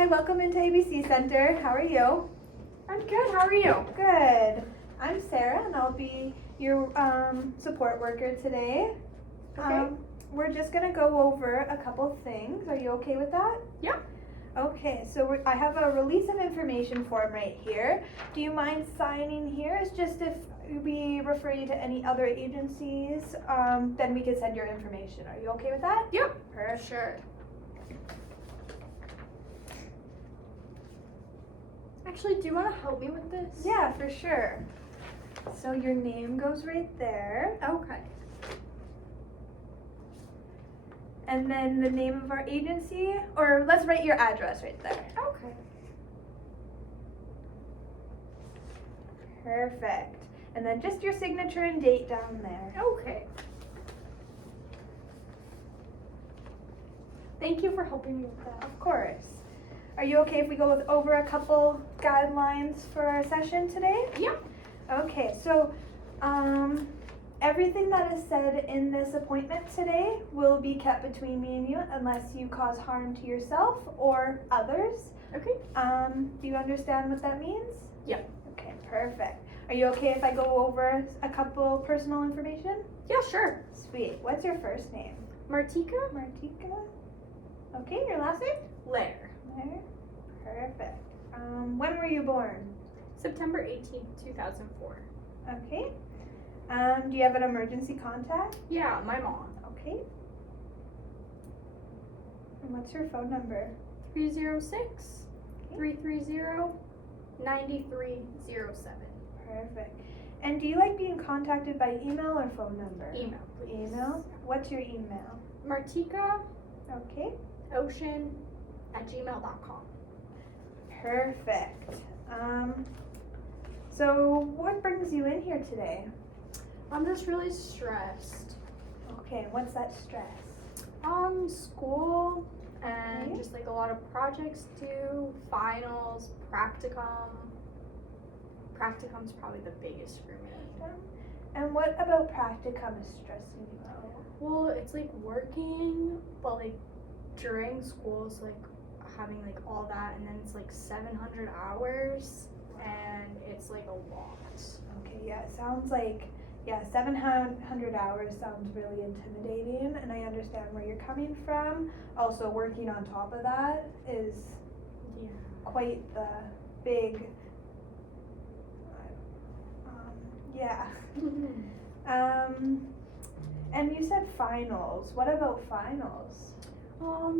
Hi, welcome into ABC Center. How are you? I'm good. How are you? Good. I'm Sarah, and I'll be your support worker today. Okay. We're just gonna go over a couple things. Are you okay with that? Yeah. Okay, so I have a release of information form right here. Do you mind signing here? It's just if we refer you to any other agencies, then we can send your information. Are you okay with that? Yep. Perfect. Sure. Actually, do you want to help me with this? Yeah, for sure. So your name goes right there. Okay. And then the name of our agency, or let's write your address right there. Okay. Perfect. And then just your signature and date down there. Okay. Thank you for helping me with that. Of course. Are you okay if we go over a couple guidelines for our session today? Yep. Okay, so everything that is said in this appointment today will be kept between me and you unless you cause harm to yourself or others. Okay. Do you understand what that means? Yep. Okay, perfect. Are you okay if I go over a couple personal information? Yeah, sure. Sweet. What's your first name? Martika Martika. Okay, your last name? Lair. There. Perfect. When were you born? September 18th, 2004. Okay. Do you have an emergency contact? Yeah, my mom. Okay. And what's your phone number? 306 330 9307. Perfect. And do you like being contacted by email or phone number? Email, please. Email? What's your email? Martika Okay. Ocean @gmail.com. Perfect. So what brings you in here today? I'm just really stressed. Okay, what's that stress? School and Okay. just like a lot of projects due, finals, practicum. Practicum's probably the biggest for me. And what about practicum is stressing you out? Well, it's like working, but like during school, so like having like all that, and then it's like 700 hours, and it's like a lot. Okay, yeah, it sounds like, 700 hours sounds really intimidating, and I understand where you're coming from. Also, working on top of that is Yeah. quite the big, yeah. And you said finals. What about finals?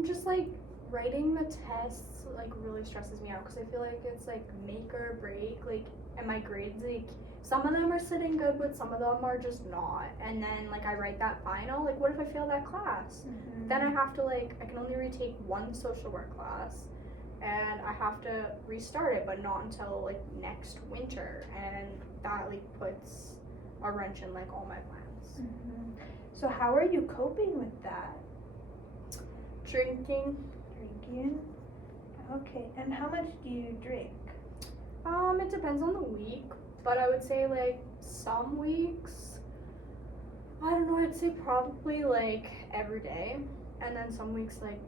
Just like writing the tests like really stresses me out because I feel like it's like make or break. Like, and my grades, like some of them are sitting good, but some of them are just not. And then like I write that final. Like, what if I fail that class? Then I have to I can only retake one social work class, and I have to restart it, but not until like next winter, and that like puts a wrench in like all my plans. So how are you coping with that? Drinking. Drinking? Okay, and how much do you drink? It depends on the week, but I would say like some weeks, I don't know, I'd say probably like every day, and then some weeks like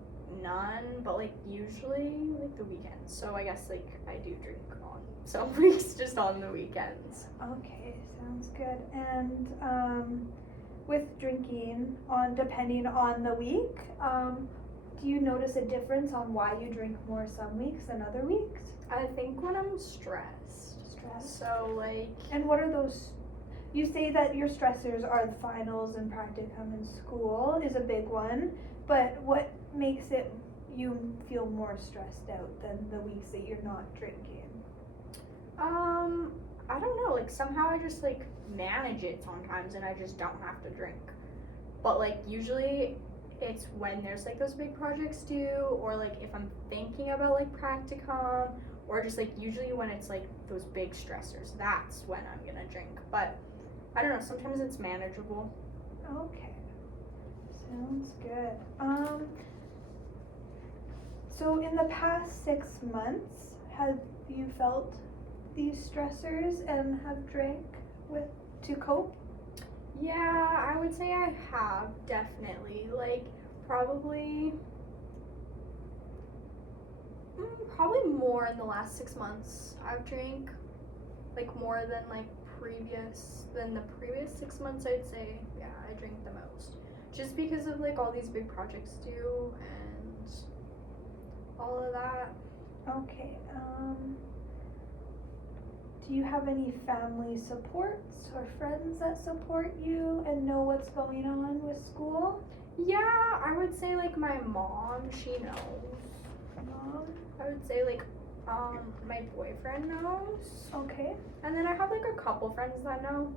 none, but like usually like the weekends. So I guess like I do drink on some weeks, just on the weekends. Okay, sounds good. And with drinking, depending on the week, do you notice a difference on why you drink more some weeks than other weeks? I think when I'm stressed. So like. And what are those? You say that your stressors are the finals and practicum in school is a big one, but what makes you feel more stressed out than the weeks that you're not drinking? I don't know, like somehow I just like manage it sometimes and I just don't have to drink. But like usually it's when there's like those big projects due, or like if I'm thinking about like practicum, or just like usually when it's like those big stressors, that's when I'm gonna drink. But I don't know, sometimes it's manageable. Okay, sounds good. So in the past 6 months, have you felt these stressors and have drank to cope? Yeah, I would say I have, definitely. Like, probably probably more in the last 6 months. I've drank like more than the previous 6 months. I'd say, yeah, I drink the most, just because of like all these big projects due and all of that. Okay. Do you have any family supports or friends that support you and know what's going on with school? Yeah, I would say like my mom, she knows. Mom? I would say like my boyfriend knows. Okay. And then I have like a couple friends that know.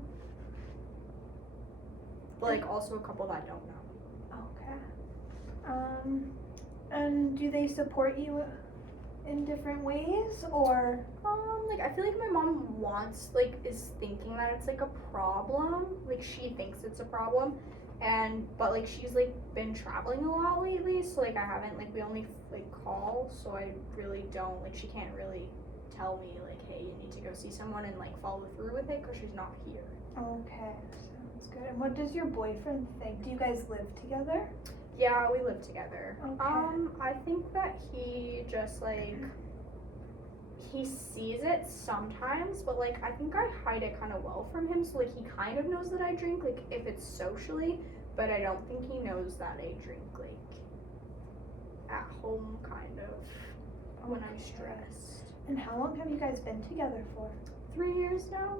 But like also a couple that don't know. Okay. And do they support you in different ways or? Like I feel like my mom is thinking that it's like a problem. Like she thinks it's a problem. But like she's like been traveling a lot lately, so like I haven't, like we only like call, so I really don't, like she can't really tell me like, hey, you need to go see someone and like follow through with it because she's not here. Okay, sounds good. And what does your boyfriend think? Do you guys live together? Yeah, we live together. Okay. I think that he just like, he sees it sometimes, but like I think I hide it kind of well from him, so like he kind of knows that I drink, like if it's socially, but I don't think he knows that I drink like at home kind of when I'm stressed. And how long have you guys been together for? 3 years now.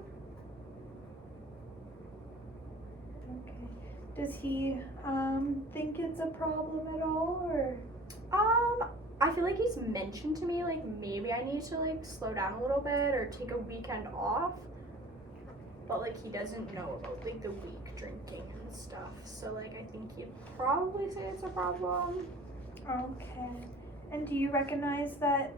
Okay. Does he think it's a problem at all or? I feel like he's mentioned to me like maybe I need to like slow down a little bit or take a weekend off, but like he doesn't know about like the week drinking and stuff, so like I think he'd probably say it's a problem. Okay. And do you recognize that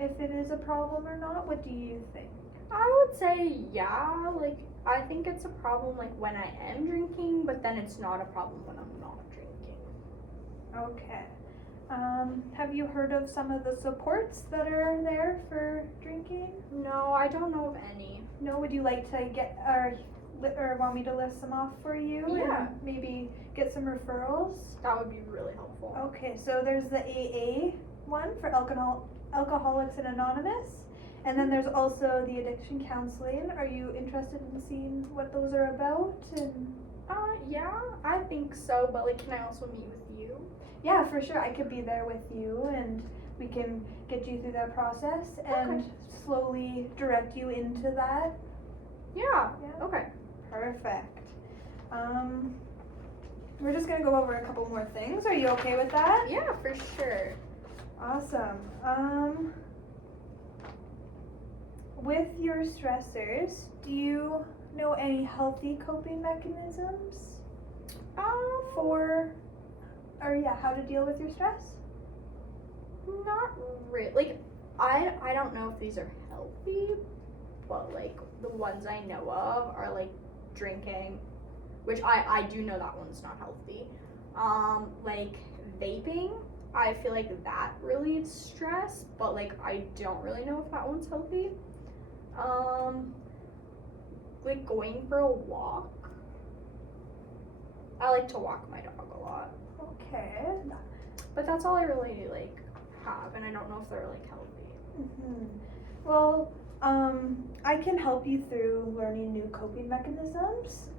if it is a problem or not? What do you think? I would say yeah, like I think it's a problem like when I am drinking, but then it's not a problem when I'm not drinking. Okay. Have you heard of some of the supports that are there for drinking? No, I don't know of any. No, would you like to get or want me to list them off for you? Yeah. And maybe get some referrals? That would be really helpful. Okay, so there's the AA one for Alcoholics and Anonymous, and then there's also the addiction counseling. Are you interested in seeing what those are about? And Yeah, I think so, but like can I also meet with you? yeah, for sure. I could be there with you and we can get you through that process and slowly direct you into that. Yeah. Yeah. Okay. Perfect. We're just gonna go over a couple more things. Are you okay with that? Yeah, for sure. Awesome. With your stressors, do you know any healthy coping mechanisms how to deal with your stress? Not really. Like, I don't know if these are healthy, but like the ones I know of are like drinking, which I do know that one's not healthy. Like vaping, I feel like that relieves stress, but like I don't really know if that one's healthy. Like going for a walk. I like to walk my dog a lot. Okay. But that's all I really like have, and I don't know if they're like healthy. Mm-hmm. Well, I can help you through learning new coping mechanisms.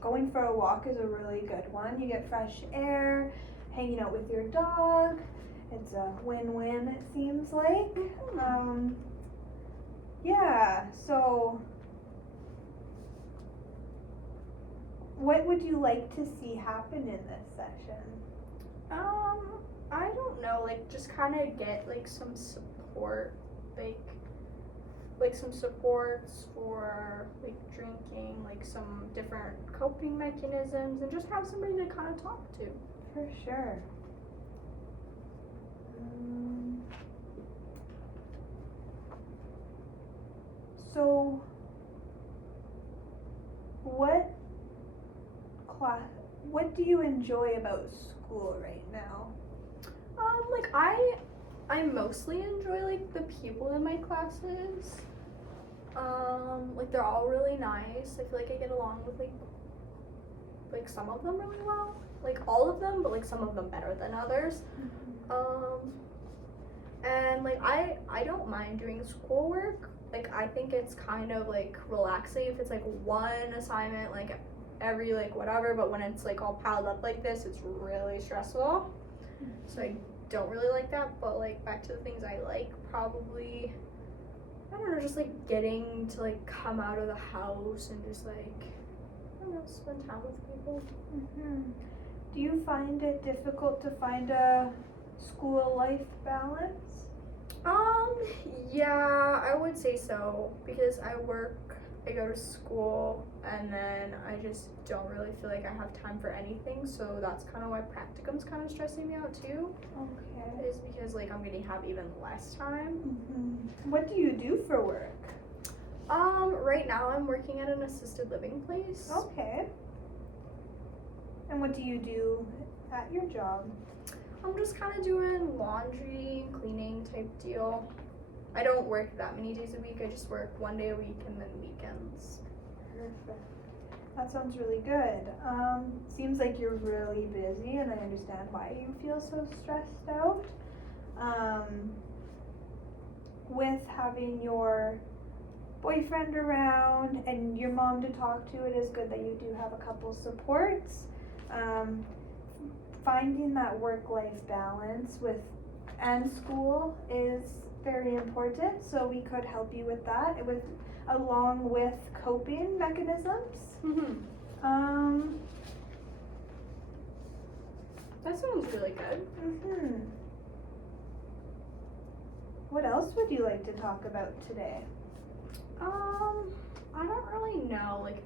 Going for a walk is a really good one. You get fresh air, hanging out with your dog. It's a win-win, it seems like. Yeah, so what would you like to see happen in this session? I don't know, like just kind of get like some support, like some supports for like drinking, like some different coping mechanisms, and just have somebody to kind of talk to. For sure. So, what do you enjoy about school right now? Like I mostly enjoy like the people in my classes. Like they're all really nice. I feel like I get along with like some of them really well. Like all of them, but like some of them better than others. And like I don't mind doing schoolwork. Like I think it's kind of like relaxing if it's like one assignment like every like whatever, but when it's like all piled up like this, it's really stressful. So I don't really like that, but like back to the things I like, probably I don't know, just like getting to like come out of the house and just like I don't know, spend time with people. Mm-hmm. Do you find it difficult to find a school life balance? Yeah, I would say so because I work, I go to school, and then I just don't really feel like I have time for anything. So that's kind of why practicum's kind of stressing me out too. Okay. Is because like I'm gonna have even less time. Mm-hmm. What do you do for work? Right now I'm working at an assisted living place. Okay. And what do you do at your job? I'm just kind of doing laundry, cleaning type deal. I don't work that many days a week. I just work one day a week and then weekends. Perfect. That sounds really good. Seems like you're really busy, and I understand why you feel so stressed out. With having your boyfriend around and your mom to talk to, it is good that you do have a couple supports. Finding that work-life balance and school is very important, so we could help you with that, along with coping mechanisms. Mm-hmm. That sounds really good. Mm-hmm. What else would you like to talk about today? I don't really know. Like,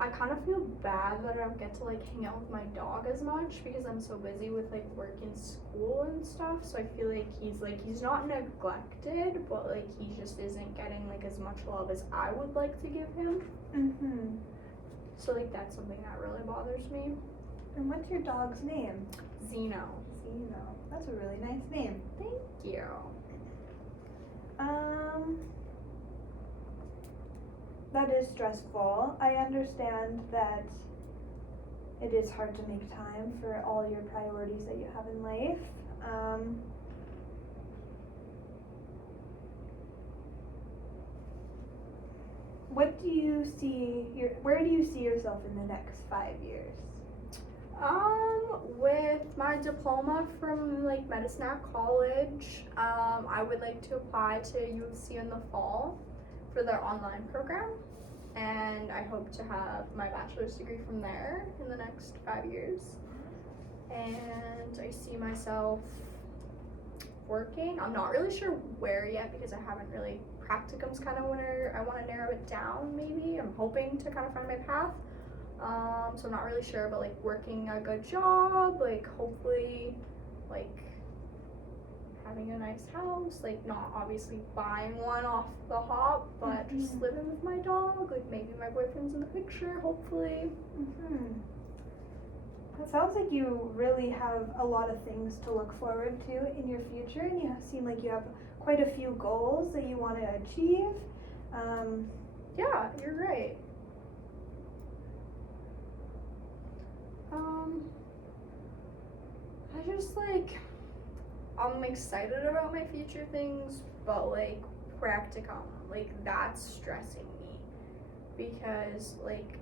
I kind of feel bad that I don't get to like hang out with my dog as much because I'm so busy with like work and school and stuff. So I feel like he's not neglected, but like he just isn't getting like as much love as I would like to give him. Mm-hmm. So like that's something that really bothers me. And what's your dog's name? Zeno. Zeno. That's a really nice name. Thank you. That is stressful. I understand that it is hard to make time for all your priorities that you have in life. What do you see where do you see yourself in the next 5 years? With my diploma from like Medicine at College, I would like to apply to U of C in the fall for their online program, and I hope to have my bachelor's degree from there in the next 5 years. And I see myself working. I'm not really sure where yet because I haven't really, practicum's kind of where I want to narrow it down maybe. I'm hoping to kind of find my path. So I'm not really sure, but like working a good job, like hopefully like having a nice house, like not obviously buying one off the hop, but just living with my dog, like maybe my boyfriend's in the picture, hopefully. It sounds like you really have a lot of things to look forward to in your future, and you seem like you have quite a few goals that you want to achieve. Yeah, you're right. I just like, I'm excited about my future things, but like practicum, like that's stressing me because like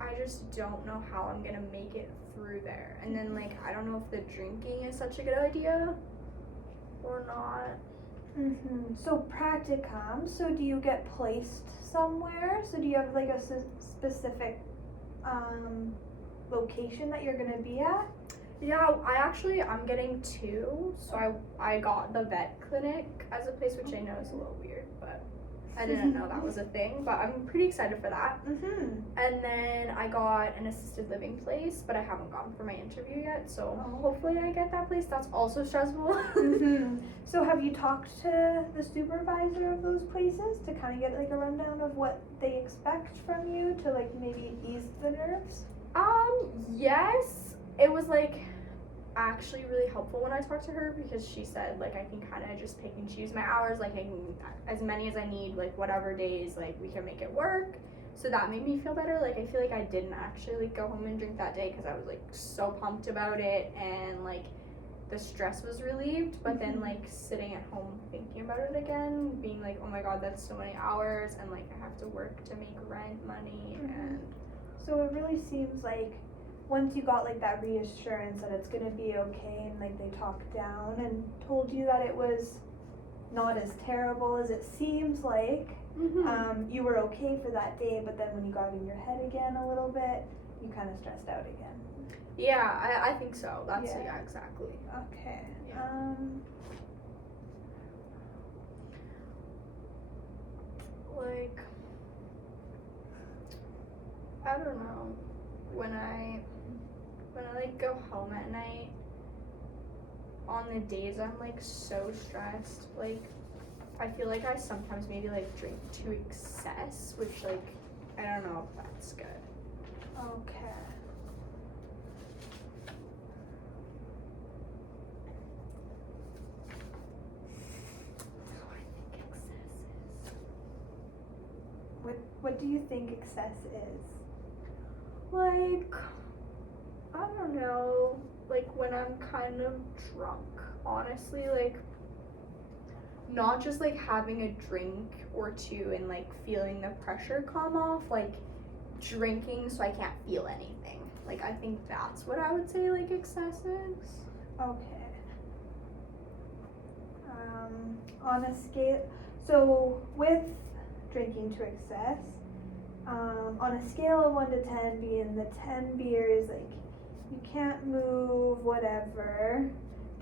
I just don't know how I'm gonna make it through there. And then like I don't know if the drinking is such a good idea or not. So practicum, so do you get placed somewhere? So do you have like a specific location that you're gonna be at? Yeah, I'm getting 2. So I got the vet clinic as a place, which I know is a little weird, but I didn't know that was a thing, but I'm pretty excited for that. And then I got an assisted living place, but I haven't gone for my interview yet, so hopefully I get that place. That's also stressful. So have you talked to the supervisor of those places to kind of get like a rundown of what they expect from you to like maybe ease the nerves? Yes. It was like actually really helpful when I talked to her because she said like I can kind of just pick and choose my hours, like I can as many as I need, like whatever days like we can make it work. So that made me feel better. Like I feel like I didn't actually like go home and drink that day because I was like so pumped about it, and like the stress was relieved, but then Mhm. like sitting at home thinking about it again, being like, oh my god, that's so many hours, and like I have to work to make rent money. Mhm. And So it really seems like once you got like that reassurance that it's gonna be okay, and like they talked down and told you that it was not as terrible as it seems like, you were okay for that day, but then when you got in your head again a little bit, you kind of stressed out again. yeah, I think so. That's Yeah. yeah, exactly. Okay. Yeah. Like, I don't know, when I like go home at night, on the days I'm like so stressed, like I feel like I sometimes maybe like drink to excess, which like I don't know if that's good. Okay. What do you think excess is? Like, I don't know, like when I'm kind of drunk, honestly, like not just like having a drink or two and like feeling the pressure come off, like drinking so I can't feel anything. Like I think that's what I would say like excess is. Okay. On a scale, so with drinking to excess, on a scale of 1 to 10, being the 10 beers, like you can't move, whatever,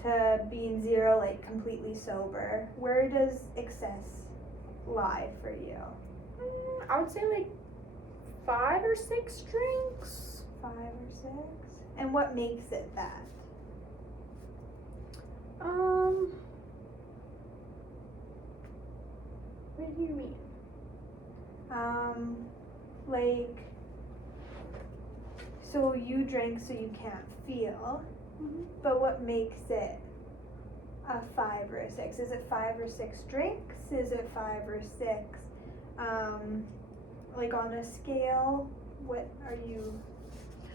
to being 0, like completely sober, where does excess lie for you? I would say like 5 or 6 drinks. 5 or 6? And what makes it that? What do you mean? Like, so you drink so you can't feel, but what makes it a 5 or a 6? Is it 5 or 6 drinks? Is it 5 or 6? Like on a scale, what are you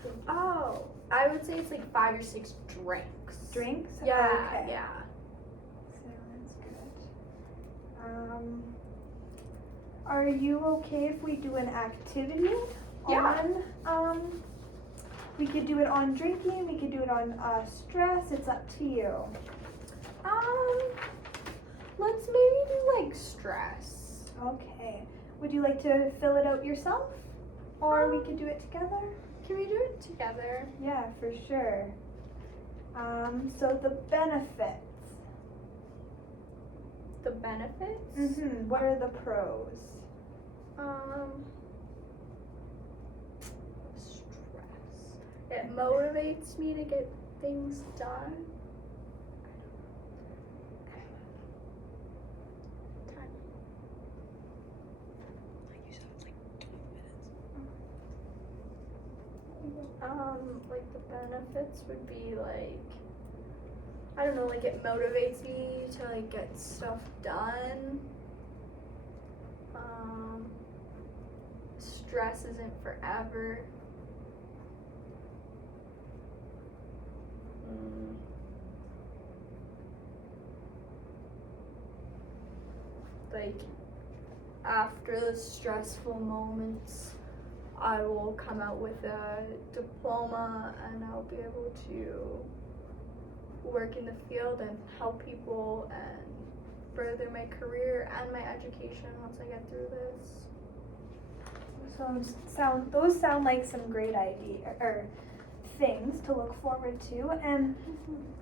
thinking? Oh, I would say it's like 5 or 6 drinks. Drinks? Yeah, Okay. yeah. Sounds good. Are you okay if we do an activity Yeah. on, we could do it on drinking, we could do it on stress, it's up to you. Let's maybe do like stress. Okay. Would you like to fill it out yourself? Or we could do it together? Can we do it together? Yeah, for sure. So the benefits. The benefits? What are the pros? Stress. It motivates me to get things done. Time. Like you said, it's like 20 minutes. Like the benefits would be like, I don't know, like it motivates me to like get stuff done. Stress isn't forever. Like after the stressful moments, I will come out with a diploma and I'll be able to work in the field and help people and further my career and my education once I get through this. So those sound like some great things to look forward to, and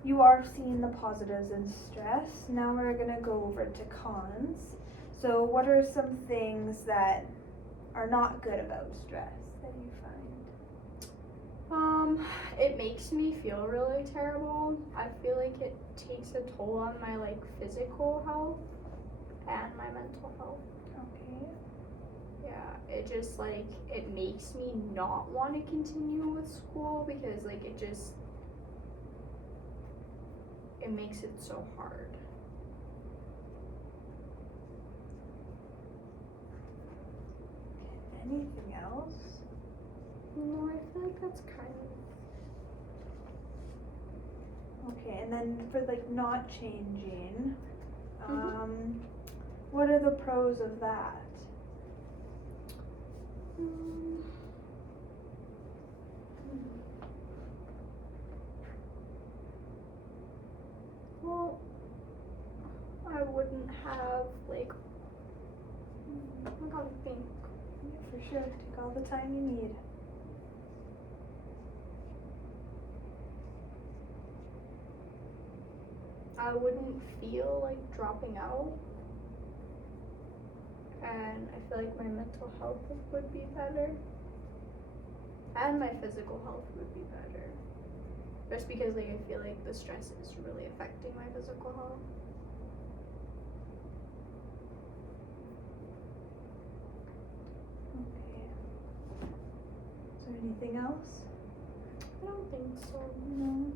you are seeing the positives in stress. Now we're gonna go over to cons. So what are some things that are not good about stress that you find? It makes me feel really terrible. I feel like it takes a toll on my like physical health and my mental health. Okay. Yeah, it just like it makes me not want to continue with school because like it makes it so hard. Anything else? No, I feel like that's kind of Okay, and then for like not changing, Mhm. what are the pros of that? Mm. Well, I wouldn't have like. I gotta think. Yeah, for sure. Take all the time you need. I wouldn't feel like dropping out, and I feel like my mental health would be better, and my physical health would be better. Just because like I feel like the stress is really affecting my physical health. Okay. Is there anything else? I don't think so. No.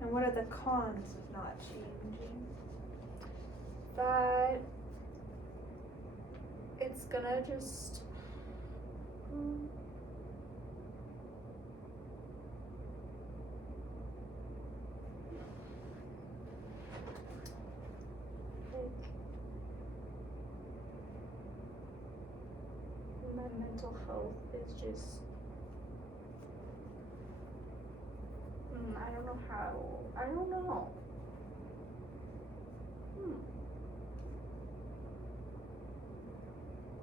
And what are the cons of not changing? That it's gonna just um, like my mental health is just I don't know how. I don't know.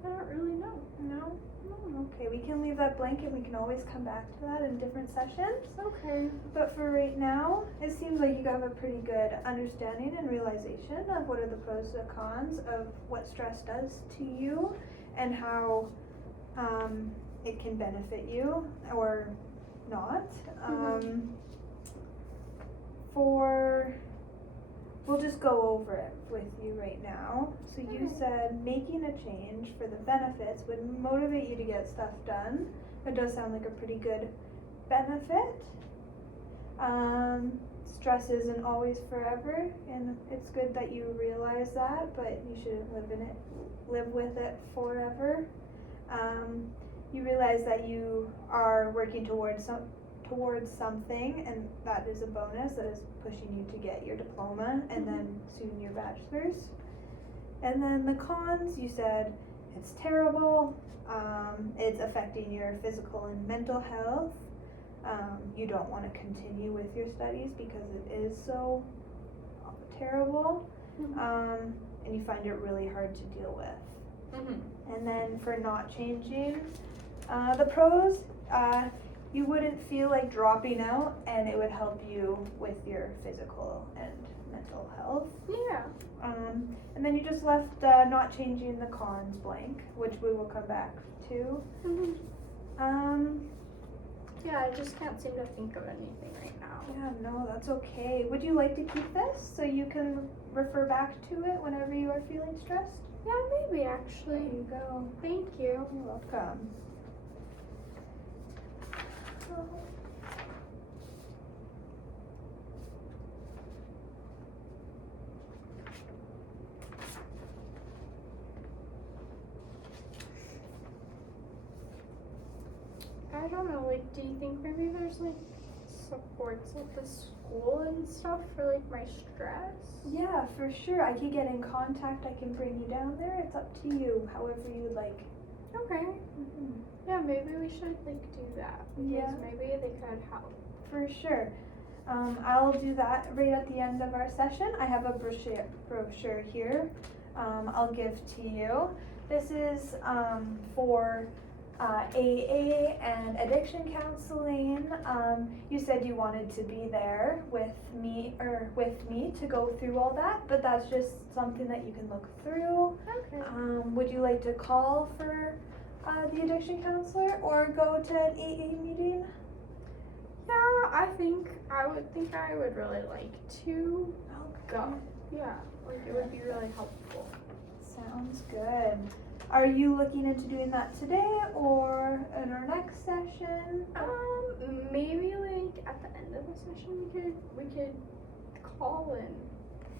I don't really know. No? No? Okay, we can leave that blank and we can always come back to that in different sessions. Okay. But for right now, it seems like you have a pretty good understanding and realization of what are the pros and cons of what stress does to you and how it can benefit you or not. We'll just go over it with you right now. So you Okay. said making a change for the benefits would motivate you to get stuff done. It does sound like a pretty good benefit. Stress isn't always forever, and it's good that you realize that, but you shouldn't live with it forever. You realize that you are working towards something, and that is a bonus that is pushing you to get your diploma and then soon your bachelor's. And then the cons, you said it's terrible, it's affecting your physical and mental health. You don't want to continue with your studies because it is so terrible, and you find it really hard to deal with. And then for not changing, the pros, you wouldn't feel like dropping out, and it would help you with your physical and mental health. Yeah. And then you just left not changing the cons blank, which we will come back to. Yeah, I just can't seem to think of anything right now. Yeah, no, that's okay. Would you like to keep this so you can refer back to it whenever you are feeling stressed? Yeah, maybe There actually. you go. Thank you. You're welcome. I don't know, like, do you think maybe there's like supports at the school and stuff for like my stress? Yeah, for sure. I could get in contact. I can bring you down there. It's up to you, however you would like. Okay. Yeah, maybe we should like do that because Yeah. maybe they could help. For sure. I'll do that right at the end of our session. I have a brochure here. I'll give to you. This is for AA and addiction counseling. You said you wanted to be there with me to go through all that, but that's just something that you can look through. Okay. Would you like to call for the addiction counselor or go to an AA meeting? Yeah, I think I would really like to go. Yeah, like it would be really helpful. Sounds good. Are you looking into doing that today or in our next session? Maybe like at the end of the session we could call in.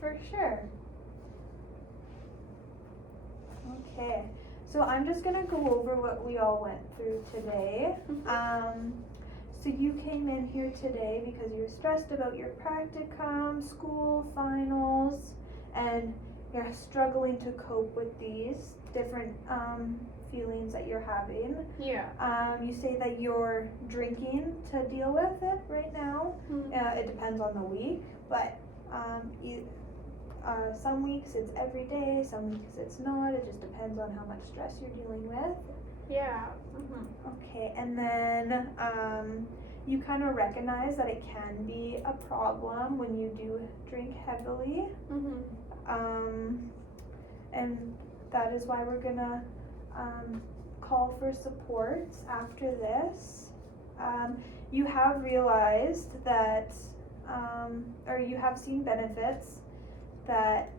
For sure. Okay, so I'm just gonna go over what we all went through today. So you came in here today because you're stressed about your practicum, school, finals, and you're struggling to cope with these different feelings that you're having. Yeah. You say that you're drinking to deal with it right now. It depends on the week, but some weeks it's every day, some weeks it's not. It just depends on how much stress you're dealing with. Yeah. Okay, and then you kind of recognize that it can be a problem when you do drink heavily. And that is why we're gonna call for support after this. You have realized that, or you have seen benefits that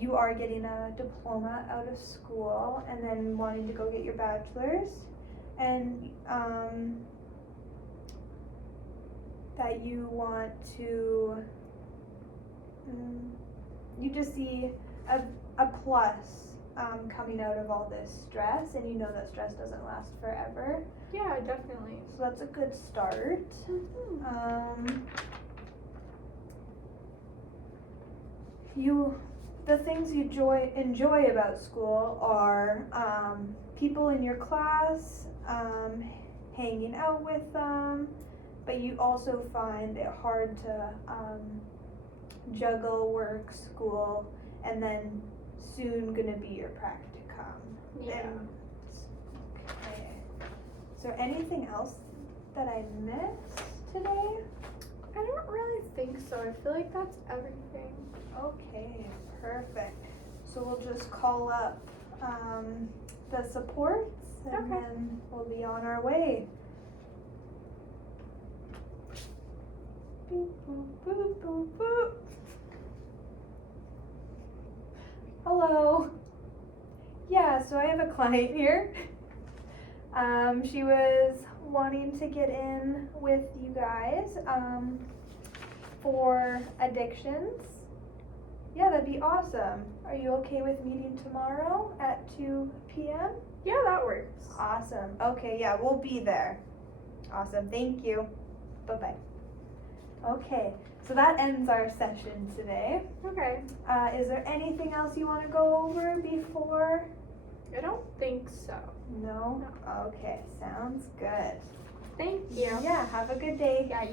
you are getting a diploma out of school and then wanting to go get your bachelor's, and that you want to, you just see a plus coming out of all this stress, and you know that stress doesn't last forever. Yeah, definitely. So that's a good start. The things you enjoy about school are people in your class, hanging out with them, but you also find it hard to juggle work, school, and then soon gonna be your practicum. Yeah. Okay. Is there anything else that I missed today? I don't really think so. I feel like that's everything. Okay, perfect. So we'll just call up the supports, and Okay. then we'll be on our way. Boop, boop, boop, boop, boop. Hello. Yeah, so I have a client here. She was wanting to get in with you guys for addictions. Yeah, that'd be awesome. Are you okay with meeting tomorrow at 2 p.m.? Yeah, that works. Awesome. Okay, yeah, we'll be there. Awesome. Thank you. Bye-bye. Okay, so that ends our session today. Okay. Is there anything else you want to go over before? I don't think so. No? Okay, sounds good. Thank you. Yeah, have a good day. Yeah,